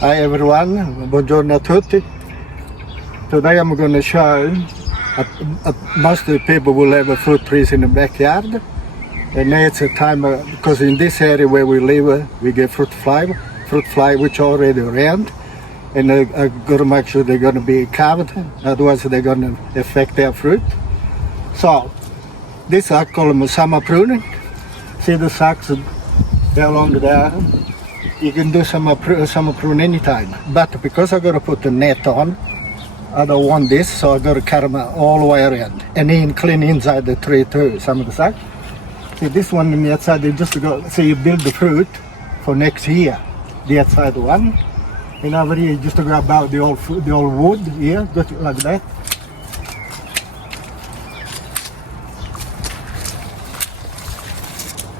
Hi everyone, buongiorno a tutti. Today I'm going to show most of the people will have fruit trees in the backyard, and now it's a time because in this area where we live we get fruit fly which are already around, and I got to make sure they're going to be covered, otherwise they're going to affect our fruit. So this I call them summer pruning. See the sacks down along there. You can do summer prune anytime, but because I got to put the net on, I don't want this, so I got to cut them all the way around, and then clean inside the tree too. Some of the sacks. See this one on the outside, they just go. So you build the fruit for next year. The outside one, and over here you just grab out the old wood here, just like that.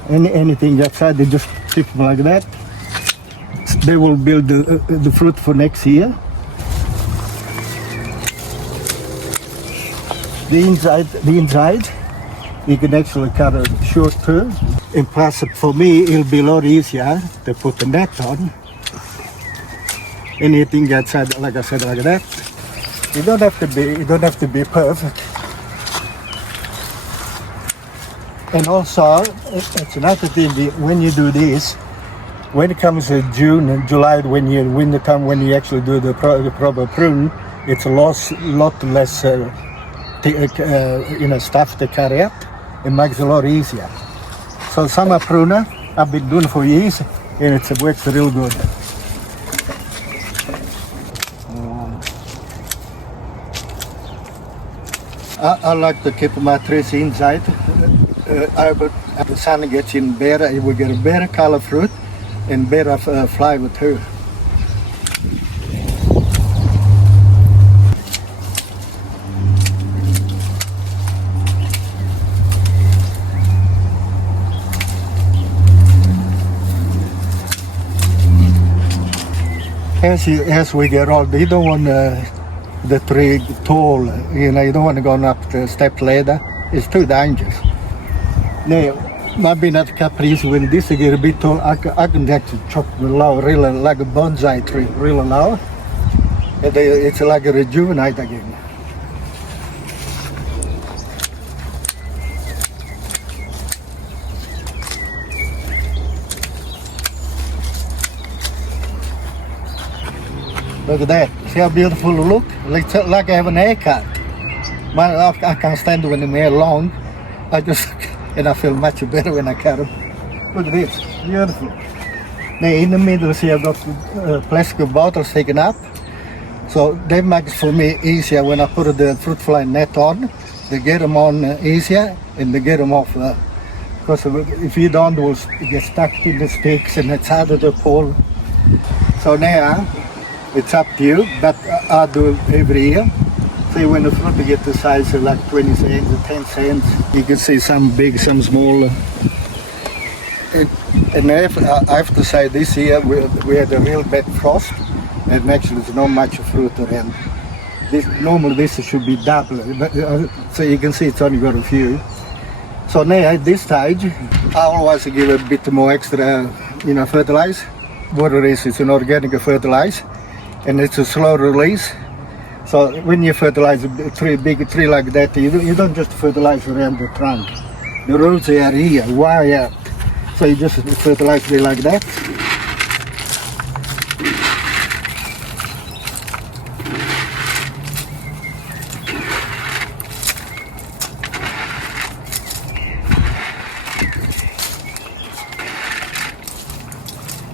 Anything outside, they just stick them like that. They will build the fruit for next year. The inside, you can actually cut it short too. And plus, for me, it'll be a lot easier to put the net on. Anything outside, like I said, like that. You don't have to be perfect. And also, it's another thing, when you do this, when it comes to June and July, when winter time, when you actually do the proper prune, it's a lot less stuff to carry out. It makes it a lot easier. So summer pruner, I've been doing for years, and it works real good. I like to keep my trees inside. But the sun gets in better, you will get a better color fruit and better flavor too. As we get older, you don't want the tree tall, you don't want to go up the step ladder. It's too dangerous. Now, maybe not a couple years when this get a bit tall, I can actually chop the low, really like a bonsai tree, really low. And it's like a rejuvenate again. Look at that. See how beautiful it look? Like I have an haircut. I can't stand when the hair long. And I feel much better when I cut them. Look at this, beautiful. Now in the middle, see I've got plastic bottles taken up. So that makes for me easier when I put the fruit fly net on. They get them on easier and they get them off. Because if you don't, we'll get stuck in the sticks and it's harder to pull. So now, it's up to you, but I do it every year. See when the fruit get the size of like 20 cents or 10 cents, you can see some big, some small. And I have to say this year we had a real bad frost, and actually there's not much fruit around. Normally this should be double, but so you can see it's only got a few. So now at this stage, I always give a bit more extra, fertilizer. What it is, it's an organic fertilizer, and it's a slow release. So when you fertilize a big tree like that, you don't just fertilize around the trunk. The roots are here, way out. So you just fertilize it like that.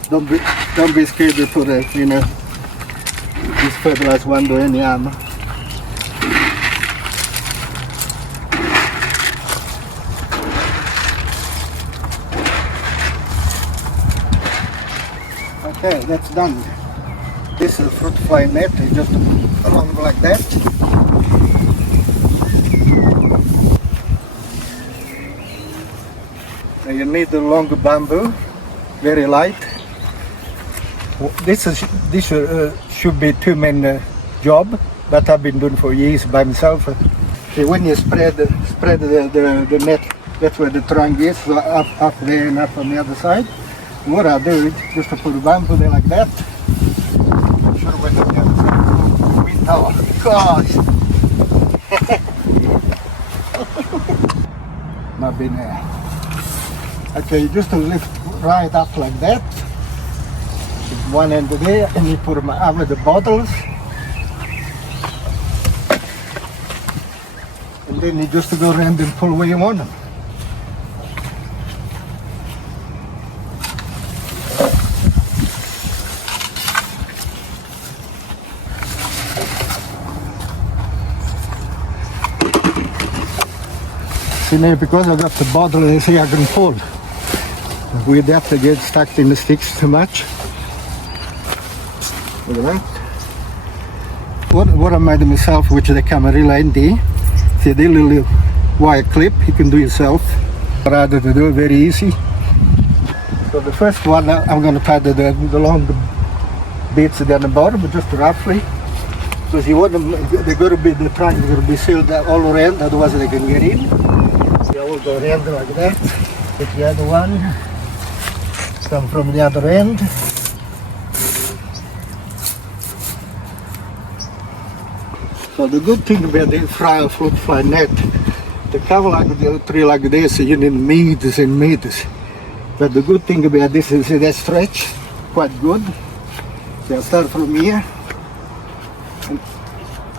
Don't be scared to put it, this fertilizer won't do any harm. Okay, that's done. This is a fruit fly net, you just along like that. Now you need the longer bamboo, very light. This should be two-man job, but I've been doing for years by myself. See, when you spread the net, that's where the trunk is, so up there and up on the other side. What I do is just to put a bamboo there like that. sure whether we have some wind tower. Gosh! Not been there. Okay, just to lift right up like that. One end there, and you put them over the bottles. And then you just go around and pull where you want them. See now, because I got the bottle, you see I can pull. We'd have to get stuck in the sticks too much. Look at that. What I made myself, which they come really handy. See the little wire clip, you can do yourself. Rather to do it very easy. So the first one, I'm going to tie the long bits down the bottom, but just roughly. Because you want them, they're going to be, the trunk is going to be sealed all around, otherwise they can get in. So we'll go around like that. Get the other one. Come from the other end. So the good thing about the fruit fly net, the cover like the tree like this, you need meters and meters. But the good thing about this is that stretch quite good. So I'll start from here. And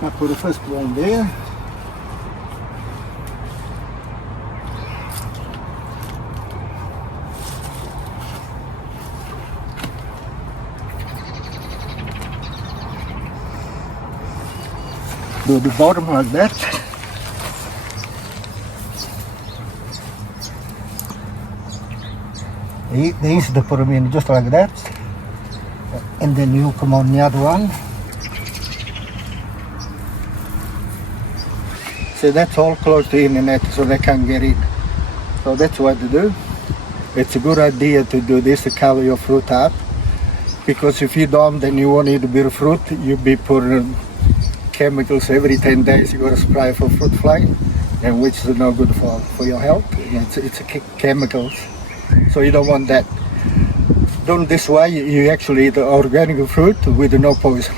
I put the first one there. Do the bottom like that. These to put them in just like that, and then you come on the other one. See, that's all close to in the net, so they can't get in. So that's what to do. It's a good idea to do this to cover your fruit up, because if you don't, then you won't eat a bit of fruit. You'll be putting chemicals every 10 days. You got to spray for fruit fly, and which is no good for your health. It's chemicals, so you don't want that. Done this way, you actually eat the organic fruit with no poison.